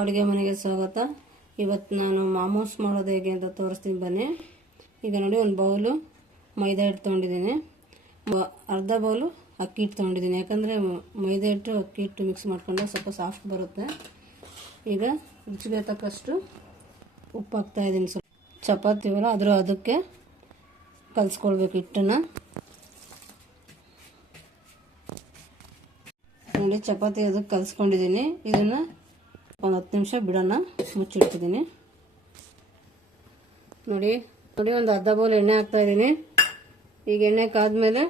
ಅಡುಗೆ ಮನೆಗೆ ಸ್ವಾಗತ. ಇವತ್ತು ನಾನು ಮಾಮೂಸ್ ಮಾಡೋದು ಹೇಗೆ ಅಂತ ತೋರಿಸ್ತೀನಿ ಬನ್ನಿ. ಈಗ ನೋಡಿ ಒಂದು ಬೌಲು ಮೈದಾ ಹಿಟ್ಟು ತೊಗೊಂಡಿದ್ದೀನಿ. ಅರ್ಧ ಬೌಲು ಅಕ್ಕಿ ಹಿಟ್ಟು ತೊಗೊಂಡಿದ್ದೀನಿ. ಯಾಕಂದರೆ ಮೈದಾ ಹಿಟ್ಟು, ಅಕ್ಕಿ ಹಿಟ್ಟು ಮಿಕ್ಸ್ ಮಾಡ್ಕೊಂಡ್ರೆ ಸ್ವಲ್ಪ ಸಾಫ್ಟ್ ಬರುತ್ತೆ. ಈಗ ರುಚಿಗೆ ತಕ್ಕಷ್ಟು ಉಪ್ಪು ಹಾಕ್ತಾ ಇದ್ದೀನಿ ಸ್ವಲ್ಪ. ಚಪಾತಿ ಇವರ ಆದರೂ ಅದಕ್ಕೆ ಕಲಿಸ್ಕೊಳ್ಬೇಕು ಹಿಟ್ಟನ್ನು. ನೋಡಿ, ಚಪಾತಿ ಅದಕ್ಕೆ ಕಲಿಸ್ಕೊಂಡಿದ್ದೀನಿ. ಇದನ್ನು ಒಂದು ಹತ್ತು ನಿಮಿಷ ಬಿಡೋಣ. ಮುಚ್ಚಿಡ್ತಿದ್ದೀನಿ. ನೋಡಿ ನೋಡಿ ಒಂದು ಅರ್ಧ ಬೌಲ್ ಎಣ್ಣೆ ಹಾಕ್ತಾ ಇದ್ದೀನಿ. ಈಗ ಎಣ್ಣೆ ಕಾದ್ಮೇಲೆ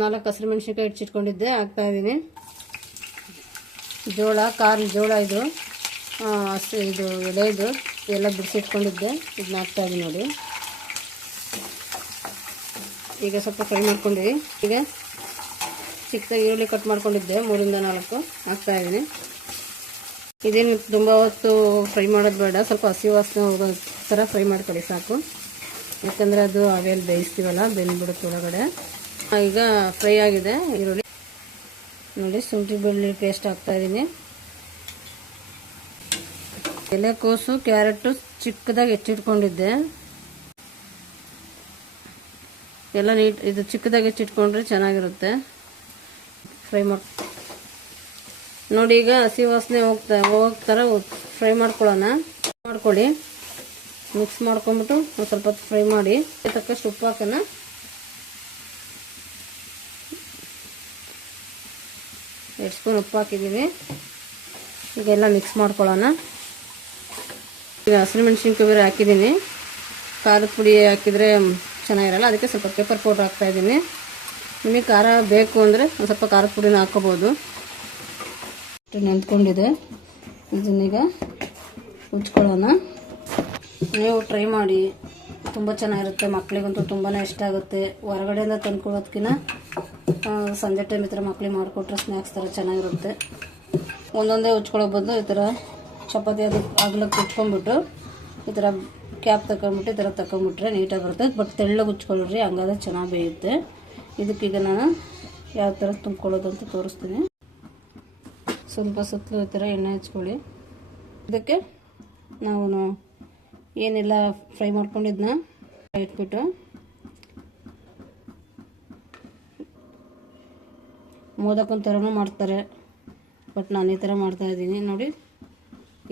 ನಾಲ್ಕು ಹಸಿರು ಮೆಣಸಿನ್ಕಾಯಿ ಹೆಚ್ಚಿಟ್ಕೊಂಡಿದ್ದೆ ಹಾಕ್ತಾ ಇದ್ದೀನಿ. ಜೋಳ ಕಾರ್ನ್ ಜೋಳ ಇದು. ಇದು ಎಲೆ ಇದು, ಎಲ್ಲ ಬಿಡಿಸಿಟ್ಕೊಂಡಿದ್ದೆ ಇದನ್ನ ಹಾಕ್ತಾ ಇದ್ದೀನಿ ನೋಡಿ. ಈಗ ಸ್ವಲ್ಪ ಫ್ರೈ ಮಾಡ್ಕೊಂಡಿರಿ. ಈಗ ಚಿಕ್ಕದಾಗಿ ಈರುಳ್ಳಿ ಕಟ್ ಮಾಡ್ಕೊಂಡಿದ್ದೆ, ಮೂರಿಂದ ನಾಲ್ಕು. ಹಾಕ್ತಾ ಇದ್ದೀನಿ. ಇದೇನು ತುಂಬ ಹೊತ್ತು ಫ್ರೈ ಮಾಡೋದು ಬೇಡ. ಸ್ವಲ್ಪ ಹಸಿ ವಾಸನೆ ಹೋಗೋ ಥರ ಫ್ರೈ ಮಾಡ್ಕೊಳ್ಳಿ ಸಾಕು. ಯಾಕಂದರೆ ಅದು ಅವೆಲ್ಲಿ ಬೇಯಿಸ್ತೀವಲ್ಲ, ಬೆಂದ್ಬಿಡುತ್ತೆ ಒಳಗಡೆ. ಈಗ ಫ್ರೈ ಆಗಿದೆ ಈರುಳ್ಳಿ. ನೋಡಿ, ಶುಂಠಿ ಬೆಳ್ಳುಳ್ಳಿ ಪೇಸ್ಟ್ ಹಾಕ್ತಾಯಿದ್ದೀನಿ ಎಲೆಕೋಸು ಕ್ಯಾರೆಟು ಚಿಕ್ಕದಾಗಿ ಹೆಚ್ಚಿಟ್ಕೊಂಡಿದ್ದೆ. ಎಲ್ಲ ನೀಟ್, ಇದು ಚಿಕ್ಕದಾಗಿ ಹೆಚ್ಚಿಟ್ಕೊಂಡ್ರೆ ಚೆನ್ನಾಗಿರುತ್ತೆ. ಫ್ರೈ ಮಾಡಿ ನೋಡಿ ಈಗ ಹಸಿ ವಾಸನೆ ಹೋಗ್ತಾ ಹೋಗ್ತಾರ ಫ್ರೈ ಮಾಡ್ಕೊಳ್ಳೋಣ. ಮಾಡ್ಕೊಳ್ಳಿ. ಮಿಕ್ಸ್ ಮಾಡ್ಕೊಂಬಿಟ್ಟು ಒಂದು ಸ್ವಲ್ಪ ಹೊತ್ತು ಫ್ರೈ ಮಾಡಿ. ತಕ್ಕಷ್ಟು ಉಪ್ಪು ಹಾಕೋಣ. ಎರಡು ಸ್ಪೂನ್ ಉಪ್ಪು ಹಾಕಿದ್ದೀವಿ. ಈಗ ಎಲ್ಲ ಮಿಕ್ಸ್ ಮಾಡ್ಕೊಳ್ಳೋಣ. ಈಗ ಹಸಿರು ಮೆಣಸಿನ್ಕಾಯಿ ಬೇರೆ ಹಾಕಿದ್ದೀನಿ. ಖಾರದ ಪುಡಿ ಹಾಕಿದರೆ ಚೆನ್ನಾಗಿರಲ್ಲ, ಅದಕ್ಕೆ ಸ್ವಲ್ಪ ಪೇಪರ್ ಪೌಡ್ರ್ ಹಾಕ್ತಾಯಿದ್ದೀನಿ ನಿಮಗೆ ಖಾರ ಬೇಕು ಅಂದರೆ ಒಂದು ಸ್ವಲ್ಪ ಖಾರದ ಪುಡಿನ ಹಾಕ್ಕೋಬೋದು. ಇಷ್ಟು ನೆಂದ್ಕೊಂಡಿದೆ ಇದನ್ನೀಗ ಉಜ್ಕೊಳ್ಳೋಣ. ನೀವು ಟ್ರೈ ಮಾಡಿ. ತುಂಬ ಚೆನ್ನಾಗಿರುತ್ತೆ. ಮಕ್ಕಳಿಗಂತೂ ತುಂಬಾ ಇಷ್ಟ ಆಗುತ್ತೆ. ಹೊರಗಡೆಯಿಂದ ತಂದ್ಕೊಳ್ಳೋದಕ್ಕಿಂತ ಸಂಜೆ ಟೈಮ್ ಈ ಥರ ಮಕ್ಳಿಗೆ ಮಾಡಿಕೊಟ್ರೆ ಸ್ನ್ಯಾಕ್ಸ್ ಥರ ಚೆನ್ನಾಗಿರುತ್ತೆ. ಒಂದೊಂದೇ ಉಚ್ಕೊಳ್ಳೋ ಬದಲು ಈ ಥರ ಚಪಾತಿ ಅದು ಆಗ್ಲಕ್ಕೆ ಉಚ್ಕೊಂಡ್ಬಿಟ್ಟು ಈ ಥರ ಕ್ಯಾಪ್ ತಗೊಂಬಿಟ್ಟು ಈ ಥರ ತಗೊಂಬಿಟ್ರೆ ನೀಟಾಗಿ ಬರುತ್ತೆ. ಬಟ್ ತೆಳ್ಳಗೆ ಉಚ್ಕೊಳ್ಳ್ರಿ ಹಂಗಾದ್ರೆ ಚೆನ್ನಾಗಿ ಬೇಯುತ್ತೆ. ಇದಕ್ಕೀಗ ನಾನು ಯಾವ ಥರ ತುಂಬ್ಕೊಳ್ಳೋದು ಅಂತ ತೋರಿಸ್ತೀನಿ. ಸ್ವಲ್ಪ ಸುತ್ತಲೂ ಈ ಥರ ಎಣ್ಣೆ ಹಚ್ಕೊಳ್ಳಿ. ಇದಕ್ಕೆ ನಾವು ಏನೆಲ್ಲ ಫ್ರೈ ಮಾಡ್ಕೊಂಡಿದ್ನ ಇಟ್ಬಿಟ್ಟು ಮೋದಕೊಂದು ಥರನೂ ಮಾಡ್ತಾರೆ. ಬಟ್ ನಾನು ಈ ಥರ ಮಾಡ್ತಾಯಿದ್ದೀನಿ ನೋಡಿ,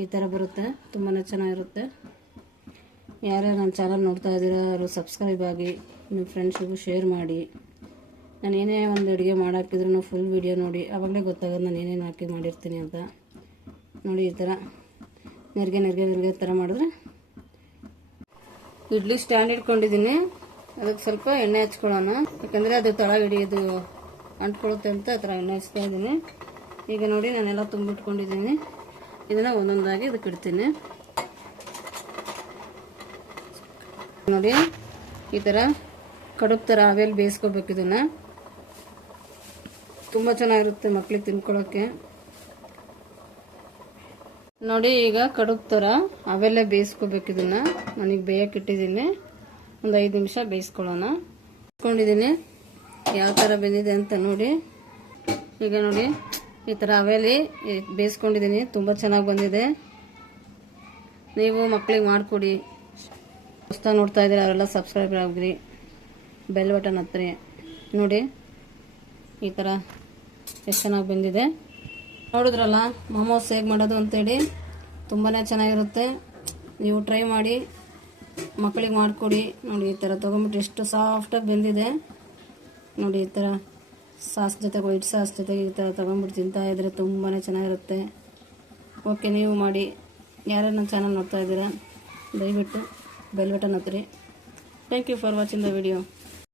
ಈ ಥರ ಬರುತ್ತೆ. ತುಂಬಾ ಚೆನ್ನಾಗಿರುತ್ತೆ. ಯಾರ್ಯಾರು ನನ್ನ ಚಾನಲ್ ನೋಡ್ತಾ ಇದ್ದೀರಾ, ಅವರು ಸಬ್ಸ್ಕ್ರೈಬ್ ಆಗಿ, ನಿಮ್ಮ ಫ್ರೆಂಡ್ಸಿಗೂ ಶೇರ್ ಮಾಡಿ. ನಾನು ಏನೇ ಒಂದು ಅಡುಗೆ ಮಾಡಾಕಿದ್ರು ಫುಲ್ ವಿಡಿಯೋ ನೋಡಿ. ಆವಾಗಲೇ ಗೊತ್ತಾಗೋದು ನಾನು ಏನೇನು ಹಾಕಿ ಮಾಡಿರ್ತೀನಿ ಅಂತ. ನೋಡಿ ಈ ಥರ ನೆರಿಗೆ ನೆರಿಗೆ ನೆರಿಗೆ ಥರ ಮಾಡಿದ್ರೆ. ಇಡ್ಲಿ ಸ್ಟ್ಯಾಂಡ್ ಇಟ್ಕೊಂಡಿದ್ದೀನಿ. ಅದಕ್ಕೆ ಸ್ವಲ್ಪ ಎಣ್ಣೆ ಹಚ್ಕೊಳ್ಳೋಣ. ಯಾಕಂದರೆ ಅದು ತಳ ಹಿಡಿಯೋದು ಅಂಟ್ಕೊಳ್ಳುತ್ತೆ ಅಂತ ಆ ಥರ ಎಣ್ಣೆ ಹಚ್ತಾ ಇದ್ದೀನಿ. ಈಗ ನೋಡಿ ನಾನೆಲ್ಲ ತುಂಬಿಟ್ಕೊಂಡಿದ್ದೀನಿ. ಇದನ್ನು ಒಂದೊಂದಾಗಿ ಇದಕ್ಕೆ ಇಡ್ತೀನಿ. ನೋಡಿ ಈ ಥರ ಕಡುಬು ಥರ ಅವೆಲ್ಲಿ ಬೇಯಿಸ್ಕೋಬೇಕು ಇದನ್ನು. ತುಂಬ ಚೆನ್ನಾಗಿರುತ್ತೆ ಮಕ್ಳಿಗೆ ತಿನ್ಕೊಳ್ಳೋಕ್ಕೆ ನೋಡಿ ಈಗ ಕಡುಬು ಥರ ಅವೆಲ್ಲ ಬೇಯಿಸ್ಕೋಬೇಕು ಇದನ್ನ. ನನಗೆ ಬೇಯಕ್ಕೆ ಇಟ್ಟಿದ್ದೀನಿ. ಒಂದು ಐದು ನಿಮಿಷ ಬೇಯಿಸ್ಕೊಳ್ಳೋಣ. ಇಟ್ಕೊಂಡಿದ್ದೀನಿ. ಯಾವ ಥರ ಬೆಂದಿದೆ ಅಂತ ನೋಡಿ. ಈಗ ನೋಡಿ, ಈ ಥರ ಅವೆಲಿ ಬೇಯಿಸ್ಕೊಂಡಿದ್ದೀನಿ. ತುಂಬ ಚೆನ್ನಾಗಿ ಬಂದಿದೆ. ನೀವು ಮಕ್ಕಳಿಗೆ ಮಾಡಿಕೊಡಿ. ಹೊಸ್ತ ನೋಡ್ತಾ ಇದ್ದೀರಿ ಅವರೆಲ್ಲ ಸಬ್ಸ್ಕ್ರೈಬ್ ಆಗಿರಿ ಬೆಲ್ ಬಟನ್ ಹತ್ತಿರಿ ನೋಡಿ, ಈ ಥರ ಎಷ್ಟು ಚೆನ್ನಾಗಿ ಬಂದಿದೆ. ನೋಡಿದ್ರಲ್ಲ, ಮೊಮೋಸ್ ಹೇಗೆ ಮಾಡೋದು ಅಂತೇಳಿ ತುಂಬಾ ಚೆನ್ನಾಗಿರುತ್ತೆ. ನೀವು ಟ್ರೈ ಮಾಡಿ ಮಕ್ಕಳಿಗೆ ಮಾಡಿಕೊಡಿ. ನೋಡಿ, ಈ ಥರ ತೊಗೊಂಬಿಟ್ಟು ಎಷ್ಟು ಸಾಫ್ಟಾಗಿ ಬೆಂದಿದೆ. ನೋಡಿ, ಈ ಥರ ಸಾಸ್ ಜೊತೆಗೆ, ವೈಟ್ ಸಾಸ್ ಜೊತೆಗೆ ಈ ಥರ ತೊಗೊಂಬಿಟ್ಟು ತಿಂತಾ ಇದ್ರೆ ತುಂಬಾ ಚೆನ್ನಾಗಿರುತ್ತೆ. ಓಕೆ, ನೀವು ಮಾಡಿ. ಯಾರ್ಯಾರು ನನ್ನ ಚಾನಲ್ ನೋಡ್ತಾ ಇದ್ದೀರಾ, ದಯವಿಟ್ಟು bell button ಹತ್ತಿರಿ thank you for watching the video.